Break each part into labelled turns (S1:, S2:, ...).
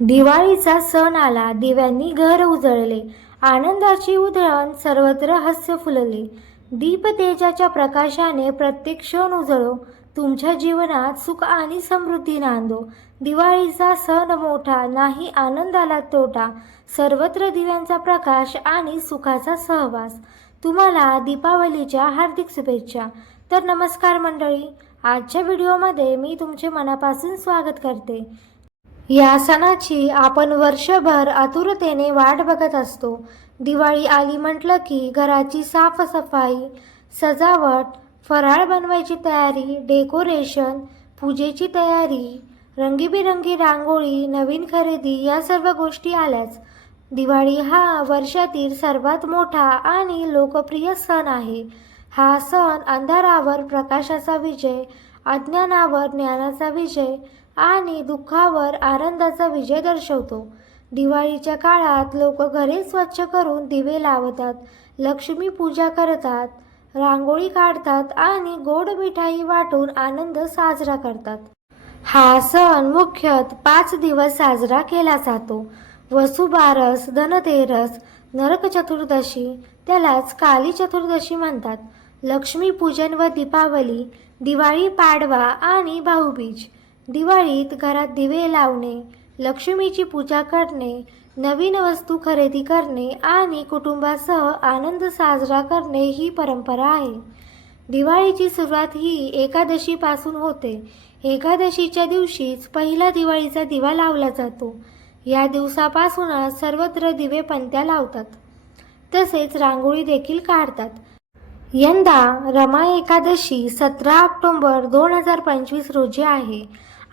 S1: दिवाळीचा सण आला दिव्यांनी घर उजळले आनंदाची उधळण सर्वत्र हास्य फुलले. दीपतेजाच्या प्रकाशाने प्रत्येक क्षण उजळो तुमच्या जीवनात सुख आणि समृद्धी नांदो. दिवाळीचा सण मोठा नाही आनंदाला तोटा सर्वत्र दिव्यांचा प्रकाश आणि सुखाचा सहवास. तुम्हाला दीपावलीच्या हार्दिक शुभेच्छा. तर नमस्कार मंडळी आजच्या व्हिडिओमध्ये मी तुमचे मनापासून स्वागत करते. या सणाची आपण वर्षभर आतुरतेने वाट बघत असतो. दिवाळी आली म्हटलं की घराची साफसफाई सजावट फराळ बनवायची तयारी डेकोरेशन पूजेची तयारी रंगीबिरंगी रांगोळी नवीन खरेदी या सर्व गोष्टी आल्याच. दिवाळी हा वर्षातील सर्वात मोठा आणि लोकप्रिय सण आहे. हा सण अंधारावर प्रकाशाचा विजय अज्ञानावर ज्ञानाचा विजय आणि दुःखावर आनंदाचा विजय दर्शवतो. दिवाळीच्या काळात लोक घरे स्वच्छ करून दिवे लावतात लक्ष्मी पूजा करतात रांगोळी काढतात आणि गोड मिठाई वाटून आनंद साजरा करतात. हा सण मुख्यत पाच दिवस साजरा केला जातो. वसुबारस धनतेरस नरक चतुर्दशी त्यालाच काली चतुर्दशी म्हणतात. लक्ष्मीपूजन व दीपावली दिवाळी पाडवा आणि भाऊबीज. दिवाळीत घरात दिवे लावणे लक्ष्मीची पूजा करणे नवीन वस्तू खरेदी करणे आणि कुटुंबासह आनंद साजरा करणे ही परंपरा आहे. दिवाळीची सुरुवात ही एकादशीपासून होते. एकादशीच्या दिवशीच पहिला दिवाळीचा दिवा लावला जातो. या दिवसापासूनच सर्वत्र दिवे पंत्या लावतात. तसेच रांगोळी देखील काढतात. यंदा रमा एकादशी सतरा ऑक्टोंबर दोन हजार पंचवीस रोजी आहे.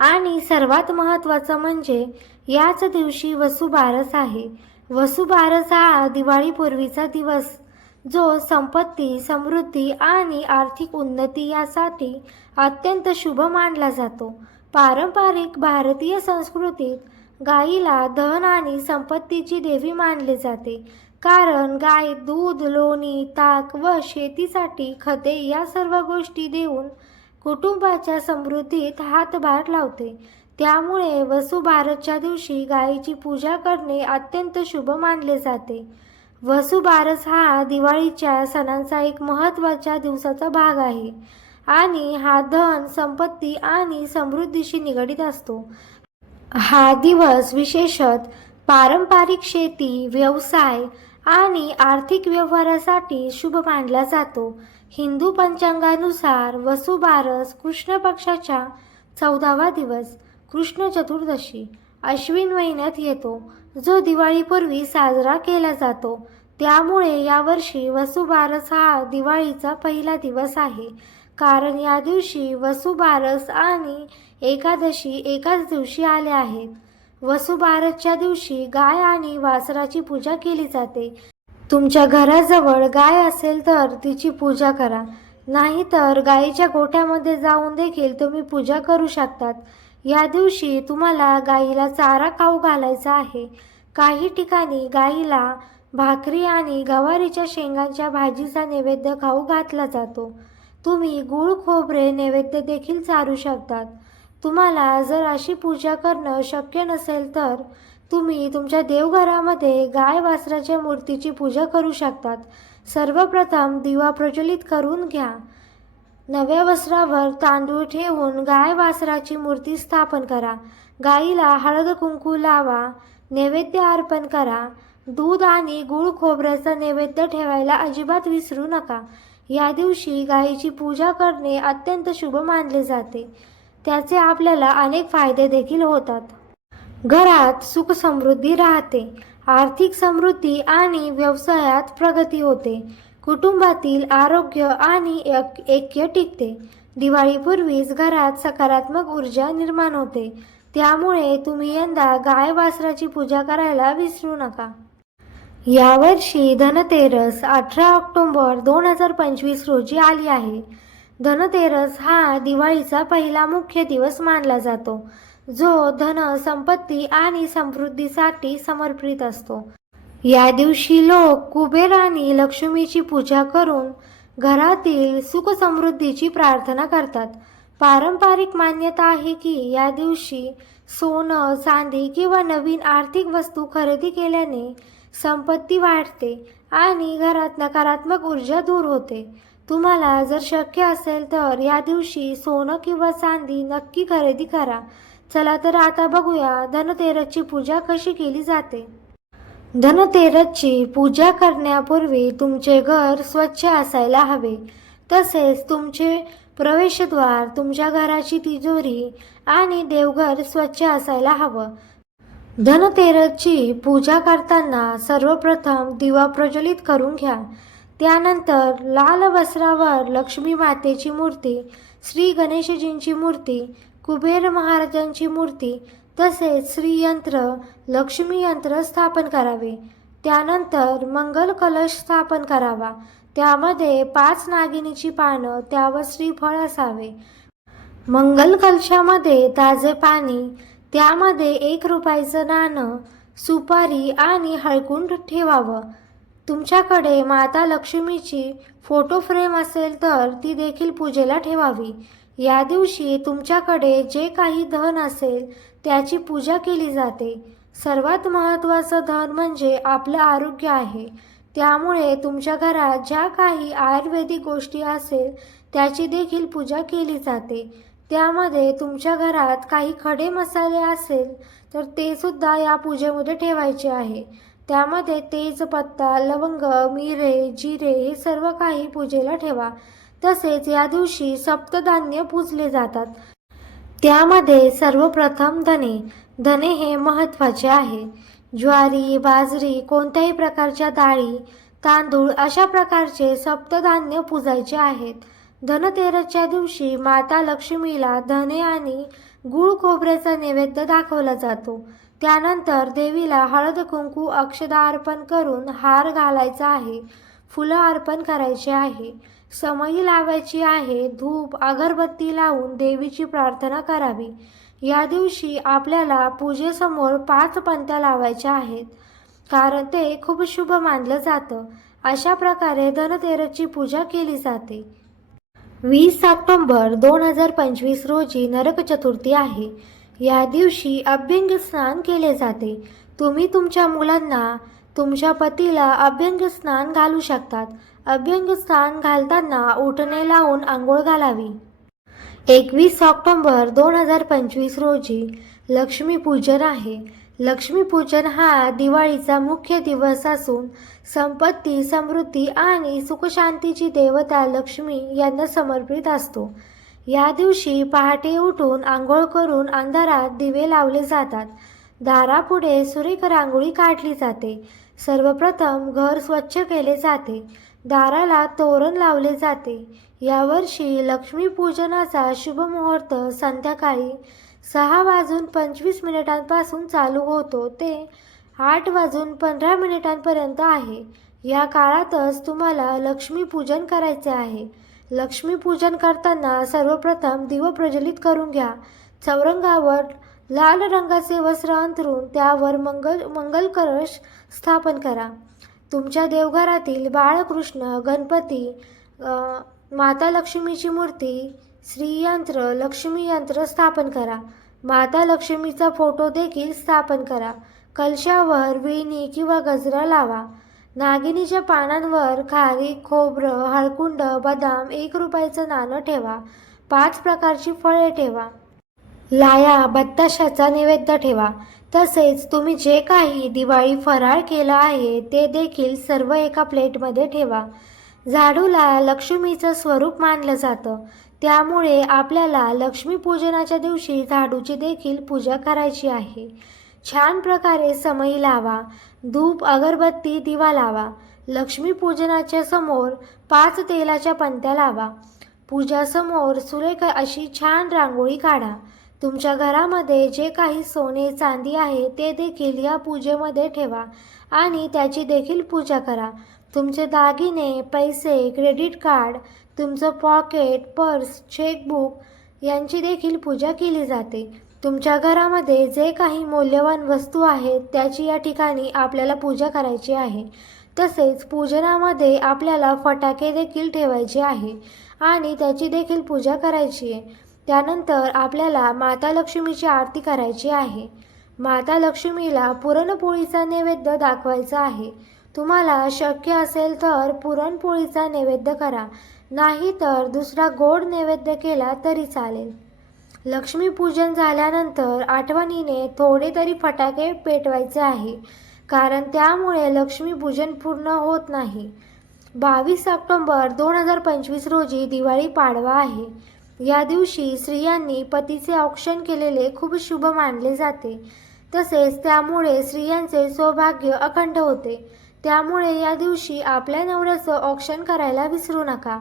S1: आणि सर्वात महत्त्वाचं म्हणजे याच दिवशी वसुबारस आहे. वसुबारस हा दिवाळीपूर्वीचा दिवस जो संपत्ती समृद्धी आणि आर्थिक उन्नती यासाठी अत्यंत शुभ मानला जातो. पारंपरिक भारतीय संस्कृतीत गायीला धन आणि संपत्तीची देवी मानले जाते. कारण गाय दूध लोणी ताक व शेतीसाठी खते या सर्व गोष्टी देऊन कुटुंबाच्या समृद्धीत हातभार लावते. त्यामुळे वसुबारसच्या दिवशी गायीची पूजा करणे अत्यंत शुभ मानले जाते. वसुबारस हा दिवाळीच्या सणांचा एक महत्त्वाच्या दिवसाचा भाग आहे आणि हा धन संपत्ती आणि समृद्धीशी निगडीत असतो. हा दिवस विशेषत पारंपरिक शेती व्यवसाय आणि आर्थिक व्यवहारासाठी शुभ मानला जातो. हिंदू पंचांगानुसार वसुबारस कृष्ण पक्षाच्या चौदावा दिवस कृष्ण चतुर्दशी अश्विन महिन्यात येतो जो दिवाळीपूर्वी साजरा केला जातो. त्यामुळे यावर्षी वसुबारस हा दिवाळीचा पहिला दिवस आहे. कारण या दिवशी वसुबारस आणि एकादशी एकाच दिवशी आले आहेत. वसुबारसच्या दिवशी गाय आणि वासराची पूजा केली जाते. तुमच्या घराजवळ गाय असेल तर तिची पूजा करा. नाहीतर गायीच्या गोठ्यामध्ये जाऊन देखील तुम्ही पूजा करू शकतात. या दिवशी तुम्हाला गाईला चारा खाऊ घालायचा आहे. काही ठिकाणी गाईला भाकरी आणि गवारीच्या शेंगांच्या भाजीचा नैवेद्य खाऊ घातला जातो. तुम्ही गूळ खोबरे नैवेद्य देखील चारू शकतात. तुम्हाला जर अशी पूजा करणं शक्य नसेल तर तुम्ही तुमच्या देवघरामध्ये गाय वासराच्या मूर्तीची पूजा करू शकतात. सर्वप्रथम दिवा प्रज्वलित करून घ्या. नव्या वस्त्रावर तांदूळ ठेवून गाय वासराची मूर्ती स्थापन करा. गाईला हळद कुंकू लावा. नैवेद्य अर्पण करा. दूध आणि गूळ खोबऱ्याचा नैवेद्य ठेवायला अजिबात विसरू नका. या दिवशी गायीची पूजा करणे अत्यंत शुभ मानले जाते. त्याचे आपल्याला अनेक फायदे देखील होतात. घरात सुख समृद्धी राहते. आर्थिक समृद्धी आणि व्यवसायात प्रगती होते. कुटुंबातील आरोग्य आणि एक ऐक्य टिकते. दिवाळीपूर्वीच घरात सकारात्मक ऊर्जा निर्माण होते. त्यामुळे तुम्ही यंदा गाय वासराची पूजा करायला विसरू नका. यावर्षी धनतेरस अठरा ऑक्टोंबर दोन हजार पंचवीस रोजी आली आहे. धनतेरस हा दिवाळीचा पहिला मुख्य दिवस मानला जातो जो धन संपत्ती आणि समृद्धीसाठी समर्पित असतो. या दिवशी लोक कुबेर आणि लक्ष्मीची पूजा करून घरातील सुखसमृद्धीची प्रार्थना करतात. पारंपरिक मान्यता आहे की या दिवशी सोनं चांदी किंवा नवीन आर्थिक वस्तू खरेदी केल्याने संपत्ती वाढते आणि घरात नकारात्मक ऊर्जा दूर होते. तुम्हाला जर शक्य असेल तर या दिवशी सोनं किंवा चांदी नक्की खरेदी करा. चला तर आता बघूया धनतेरसची पूजा कशी केली जाते. धनतेरसची पूजा करण्यापूर्वी तुमचे घर स्वच्छ असायला हवे. तसेच तुमचे प्रवेशद्वार तुमच्या घराची तिजोरी आणि देवघर स्वच्छ असायला हवं. धनतेरसची पूजा करताना सर्वप्रथम दिवा प्रज्वलित करून घ्या. त्यानंतर लाल वस्त्रावर लक्ष्मी मातेची मूर्ती श्री गणेशजींची मूर्ती कुबेर महाराजांची मूर्ती तसेच श्रीयंत्र लक्ष्मी यंत्र स्थापन करावे. त्यानंतर मंगल कलश स्थापन करावा. त्यामध्ये पाच नागिनीची पानं त्यावर श्रीफळ असावे. मंगल कलशामध्ये ताजे पाणी त्यामध्ये एक रुपयाचं नाणं सुपारी आणि हळकुंड ठेवावं. तुमच्याकडे माता लक्ष्मीची फोटो फ्रेम असेल तर ती देखील पूजेला ठेवावी. या दिवशी तुमच्याकडे जे काही धन असेल त्याची पूजा केली जाते. सर्वात महत्त्वाचं धन म्हणजे आपलं आरोग्य आहे. त्यामुळे तुमच्या घरात ज्या काही आयुर्वेदिक गोष्टी असेल त्याची देखील पूजा केली जाते. त्यामध्ये तुमच्या घरात काही खडे मसाले असेल तर ते सुद्धा या पूजेमध्ये ठेवायचे आहे. त्यामध्ये तेजपत्ता लवंग मिरे जिरे हे सर्व काही पूजेला ठेवा. तसेच या दिवशी सप्तधान्य पूजले जातात. त्यामध्ये सर्वप्रथम धने. धने हे महत्त्वाचे आहे. ज्वारी बाजरी कोणत्याही प्रकारच्या डाळी तांदूळ अशा प्रकारचे सप्तधान्य पूजायचे आहेत. धनतेरसच्या दिवशी माता लक्ष्मीला धने आणि गुळ खोबऱ्याचा नैवेद्य दाखवला जातो. त्यानंतर देवीला हळद कुंकू अक्षदा अर्पण करून हार घालायचा आहे. फुलं अर्पण करायची आहे. समई लावायची आहे. धूप अगरबत्ती लावून देवीची प्रार्थना करावी. या दिवशी आपल्याला पूजेसमोर पाच पंत्या लावायच्या आहेत. कारण ते खूप शुभ मानलं जातं. अशा प्रकारे धनतेरसची पूजा केली जाते. वीस ऑक्टोंबर दोन हजार पंचवीस रोजी नरक चतुर्थी आहे. या दिवशी अभ्यंग स्नान केले जाते. तुम्ही तुमच्या मुलांना तुमच्या पतीला अभ्यंग स्नान घालू शकतात. अभ्यंग स्नान घालताना उठणे लावून आंघोळ घालावी. एकवीस ऑक्टोंबर दोन हजार पंचवीस रोजी लक्ष्मीपूजन आहे. लक्ष्मीपूजन हा दिवाळीचा मुख्य दिवस असून संपत्ती समृद्धी आणि सुखशांतीची देवता लक्ष्मी यांना समर्पित असतो. या दिवशी पहाटे उठून आंघोळ करून अंधारात दिवे लावले जातात. दारापुढे सुरेख रांगोळी काढली जाते. सर्वप्रथम घर स्वच्छ केले जाते. दाराला तोरण लावले जाते. यावर्षी लक्ष्मीपूजनाचा शुभ मुहूर्त संध्याकाळी सहा वाजून पंचवीस मिनिटांपासून चालू होतो. ते आठ वाजून पंधरा मिनिटांपर्यंत आहे. या काळातच तुम्हाला लक्ष्मीपूजन करायचे आहे. लक्ष्मीपूजन करताना सर्वप्रथम दिव प्रज्वलित करून घ्या. चौरंगावर लाल रंगाचे वस्त्र अंतरून त्यावर मंगल मंगल कलश स्थापन करा. तुमच्या देवघरातील बाळकृष्ण गणपती माता लक्ष्मीची मूर्ती श्रीयंत्र लक्ष्मी यंत्र स्थापन करा. माता लक्ष्मीचा फोटो देखील स्थापन करा. कलशावर विणी किंवा गजरा लावा. नागिनीच्या पानांवर खारी खोबरं हळकुंड बदाम एक रुपयाचं नाणं ठेवा. पाच प्रकारची फळे ठेवा. लाया बत्ताशाचा नैवेद्य ठेवा. तसेच तुम्ही जे काही दिवाळी फराळ केलं आहे ते देखील सर्व एका प्लेटमध्ये ठेवा. झाडूला लक्ष्मीचं स्वरूप मानलं जातं. त्यामुळे आपल्याला लक्ष्मीपूजनाच्या दिवशी झाडूची देखील पूजा करायची आहे. छान प्रकारे समई लावा धूप अगरबत्ती दिवा लावा लक्ष्मीपूजनाच्या समोर पाच तेलाच्या पंत्या लावा. पूजासमोर सुरेख अशी छान रांगोळी काढा. तुमच्या घरामध्ये जे काही सोने चांदी आहे ते देखील या पूजेमध्ये ठेवा आणि त्याची देखील पूजा करा. तुमचे दागिने पैसे क्रेडिट कार्ड तुमचं पॉकेट पर्स चेकबुक यांची देखील पूजा केली जाते. तुमच्या घरामध्ये जे काही मौल्यवान वस्तू आहेत त्याची या ठिकाणी आपल्याला पूजा करायची आहे. तसेच पूजनामध्ये आपल्याला फटाके देखील ठेवायचे आहे आणि त्याची देखील पूजा करायची आहे. त्यानंतर आपल्याला माता लक्ष्मीची आरती करायची आहे. माता लक्ष्मीला पुरणपोळीचा नैवेद्य दाखवायचा आहे. तुम्हाला शक्य असेल तर पुरणपोळीचा नैवेद्य करा. नाही तर दुसरा गोड नैवेद्य केला तरी चालेल. लक्ष्मीपूजन झाल्यानंतर आठवणीने थोडे तरी फटाके पेटवायचे आहे. कारण त्यामुळे लक्ष्मीपूजन पूर्ण होत नाही. बावीस ऑक्टोंबर दोन हजार पंचवीस रोजी दिवाळी पाडवा आहे. या दिवशी स्त्रियांनी पतीचे औक्षण केलेले खूप शुभ मानले जाते. तसेच त्यामुळे स्त्रियांचे सौभाग्य अखंड होते. त्यामुळे या दिवशी आपल्या नवऱ्याचं ऑक्शन करायला विसरू नका.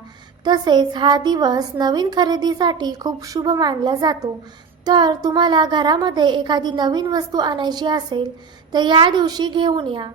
S1: तसेच हा दिवस नवीन खरेदीसाठी खूप शुभ मानला जातो. तर तुम्हाला घरामध्ये एखादी नवीन वस्तू आणायची असेल तर या दिवशी घेऊन या.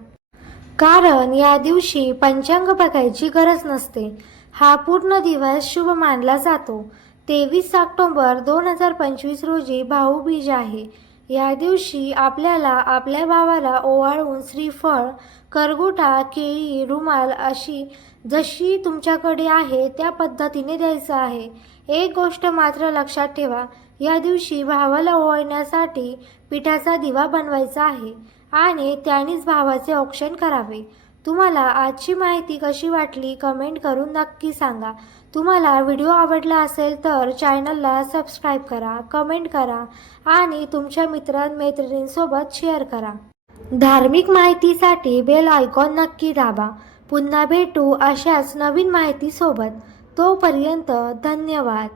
S1: कारण या दिवशी पंचांग बघायची गरज नसते. हा पूर्ण दिवस शुभ मानला जातो. तेवीस ऑक्टोंबर दोन हजार पंचवीस रोजी भाऊबीज आहे. या दिवशी आपल्याला आपल्या भावाला ओवाळून श्रीफळ करगुटा केळी रुमाल अशी जशी तुमच्याकडे आहे त्या पद्धतीने द्यायचं आहे. एक गोष्ट मात्र लक्षात ठेवा या दिवशी भावाला ओवाळण्यासाठी पिठाचा दिवा बनवायचा आहे आणि त्यानेच भावाचे औक्षण करावे. तुम्हाला आजची माहिती कशी वाटली कमेंट करून नक्की सांगा. तुम्हाला व्हिडिओ आवडला असेल तर चॅनलला सबस्क्राईब करा कमेंट करा आणि तुमच्या मित्रांमैत्रिणींसोबत शेअर करा. धार्मिक माहितीसाठी बेल आयकॉन नक्की दाबा. पुन्हा भेटू अशाच नवीन माहितीसोबत. तोपर्यंत धन्यवाद.